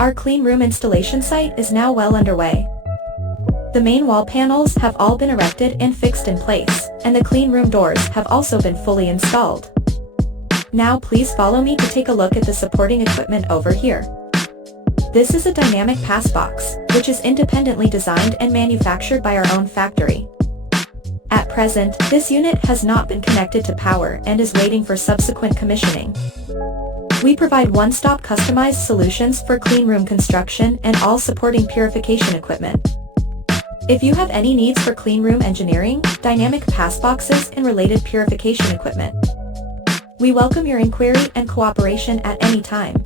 Our clean room installation site is now well underway. The main wall panels have all been erected and fixed in place, and the clean room doors have also been fully installed. Now please follow me to take a look at the supporting equipment over here. This is a dynamic pass box, which is independently designed and manufactured by our own factory. At present, this unit has not been connected to power and is waiting for subsequent commissioning. We provide one-stop customized solutions for clean room construction and all supporting purification equipment. If you have any needs for clean room engineering, dynamic pass boxes, and related purification equipment, we welcome your inquiry and cooperation at any time.